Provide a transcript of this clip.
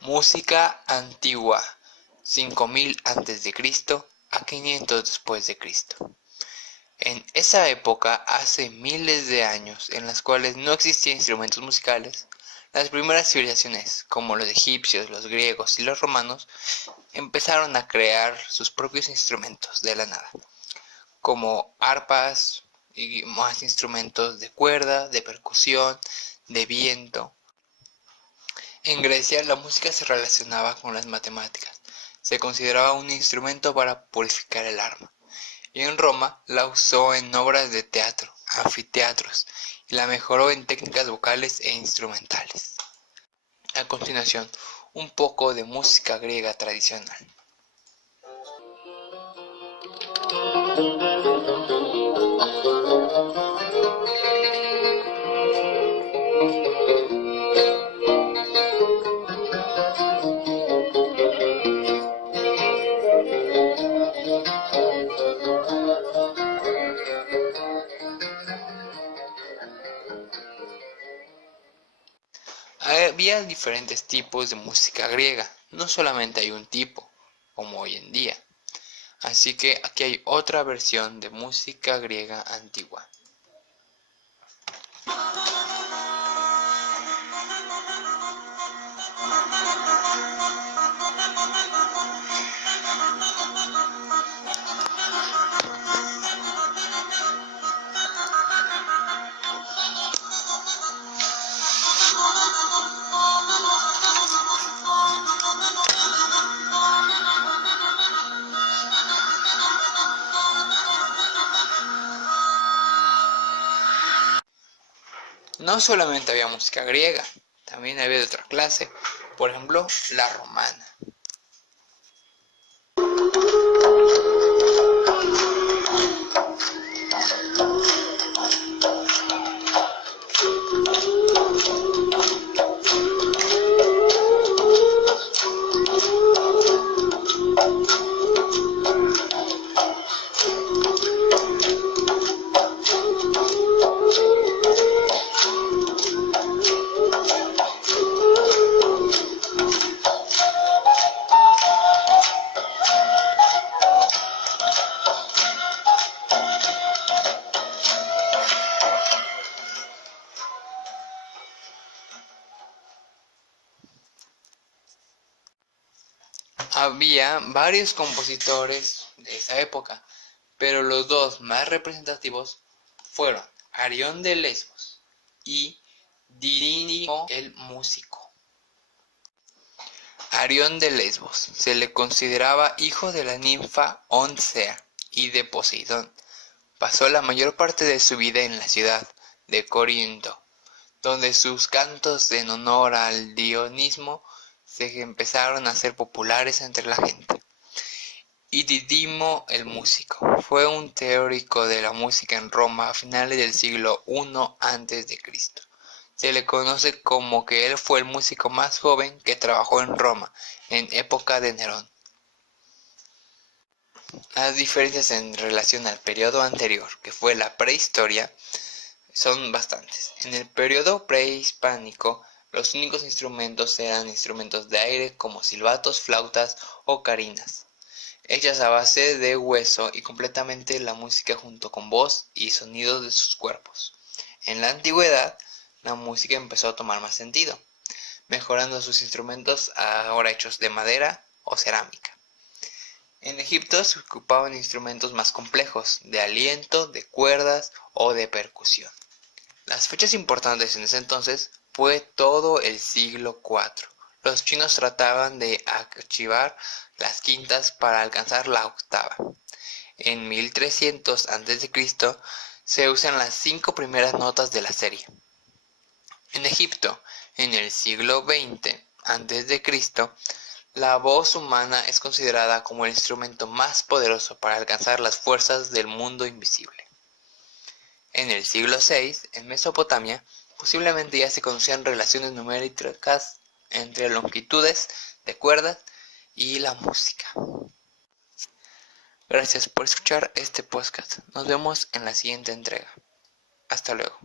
Música antigua, 5000 a.C. a 500 después de Cristo. En esa época, hace miles de años, en las cuales no existían instrumentos musicales, las primeras civilizaciones, como los egipcios, los griegos y los romanos, empezaron a crear sus propios instrumentos de la nada, como arpas y más instrumentos de cuerda, de percusión, de viento. En Grecia la música se relacionaba con las matemáticas, se consideraba un instrumento para purificar el alma, y en Roma la usó en obras de teatro, anfiteatros, y la mejoró en técnicas vocales e instrumentales. A continuación, un poco de música griega tradicional. Había diferentes tipos de música griega, no solamente hay un tipo, como hoy en día. Así que aquí hay otra versión de música griega antigua. No solamente había música griega, también había de otra clase, por ejemplo, la romana. Había varios compositores de esa época, pero los dos más representativos fueron Arión de Lesbos y Didimo el músico. Arión de Lesbos se le consideraba hijo de la ninfa Oncea y de Poseidón. Pasó la mayor parte de su vida en la ciudad de Corinto, donde sus cantos en honor al Dionismo se empezaron a hacer populares entre la gente. Y Didimo el músico fue un teórico de la música en Roma a finales del siglo I a.C. Se le conoce como que él fue el músico más joven que trabajó en Roma en época de Nerón. Las diferencias en relación al periodo anterior, que fue la prehistoria, son bastantes. En el periodo prehispánico, los únicos instrumentos eran instrumentos de aire como silbatos, flautas o carinas, hechas a base de hueso y completamente la música junto con voz y sonidos de sus cuerpos. En la antigüedad, la música empezó a tomar más sentido, mejorando sus instrumentos ahora hechos de madera o cerámica. En Egipto se ocupaban instrumentos más complejos, de aliento, de cuerdas o de percusión. Las fechas importantes en ese entonces fue todo el siglo IV. Los chinos trataban de archivar las quintas para alcanzar la octava. En 1300 a.C. se usan las 5 primeras notas de la serie. En Egipto, en el siglo XX a.C., la voz humana es considerada como el instrumento más poderoso para alcanzar las fuerzas del mundo invisible. En el siglo VI, en Mesopotamia, posiblemente ya se conocían relaciones numéricas entre longitudes de cuerdas y la música. Gracias por escuchar este podcast. Nos vemos en la siguiente entrega. Hasta luego.